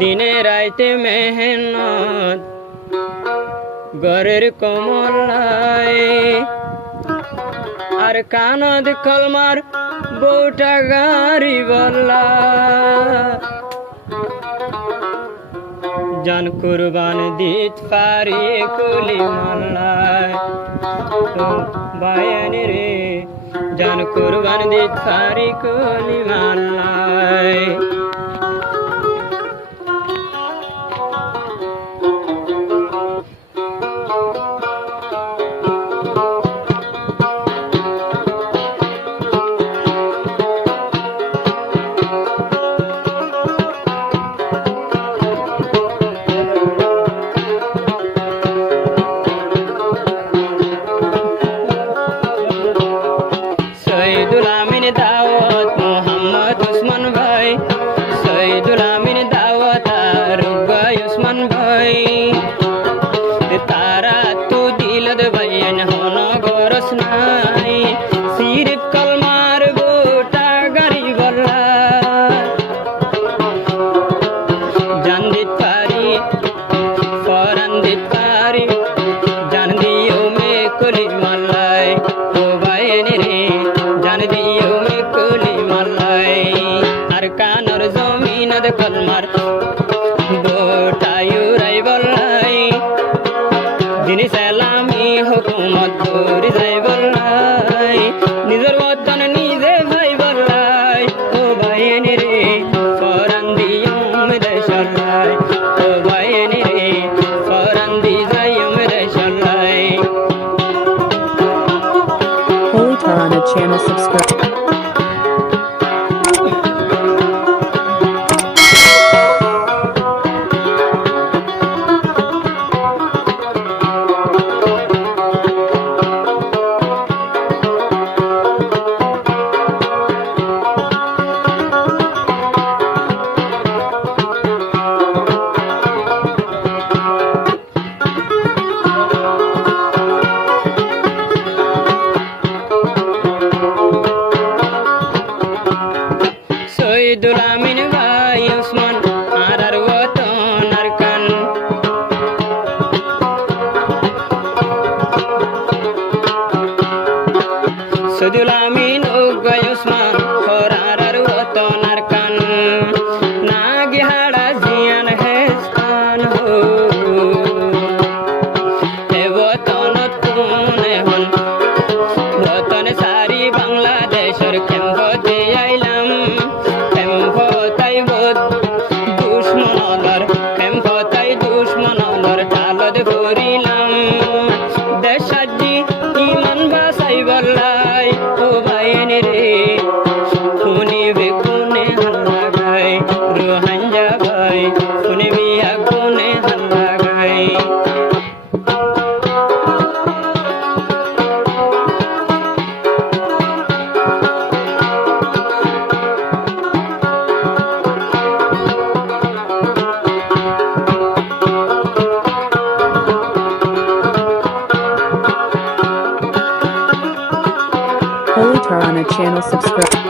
দিনে রাইতে মেহনত গরের কমলায় আর কানদ কলমার বউটা গাড়ি বল্লা জান কুরবান দিত পারি কুলি মাল্লায় বায়ানি রে জান কুরবান দিত পারি কুলি মাল্লায় শহীদুল আমিন দাওয়াত মোহাম্মদ উসমান ভাই শহীদুল আমিন দাওয়াত আর ভাই উসমান ভাই তারা তো দিলত ভাইন হন গরস নাই সিরিফ কলমার গোটা গাড়ি বল্লা জান দিত পারি ফরান দিত পারি জান দিও মে কলি মাল্লায় ও ভাইনি রে জান দিও মে কলি মাল্লায় আর কানর জমিনত কলমার গোটায়ুরাই বল্লাই যিনি সালামি হুকুমত করি যাই বল্লাই নিজের বতন নিজে ভাই বল্লাই ও ভাইনি রে ফরান দিও মে দেশলাই ও ভাইনি রে ফরান দি যাইও মে দেশলাই Holy Tarana channel subscribe. Shahidul আমিন ভাই উসমান আর ওতন আর কান শহীদুল আমিন ও গায় উসমান আর ওতন আর কান নাগিহাড়া জিয়ান হেস্তান হো এ ওতনত কোনে হন ওতন সারি বাংলাদেশের খেম্পতে আইলাম খেম্পতাই বোধ দুশ্মনলর খেম্পতাই দুশ্মনলর টালদ করিলাম দেশাজি ইমান বাসাই বল্লাই ও ভাইনি রে শুনিবে কোনে হাল্লা গাই রোহাঞ্জা ভাই শুনিবি কোনে হাল্লা গাই Holy Tarana channel subscribe.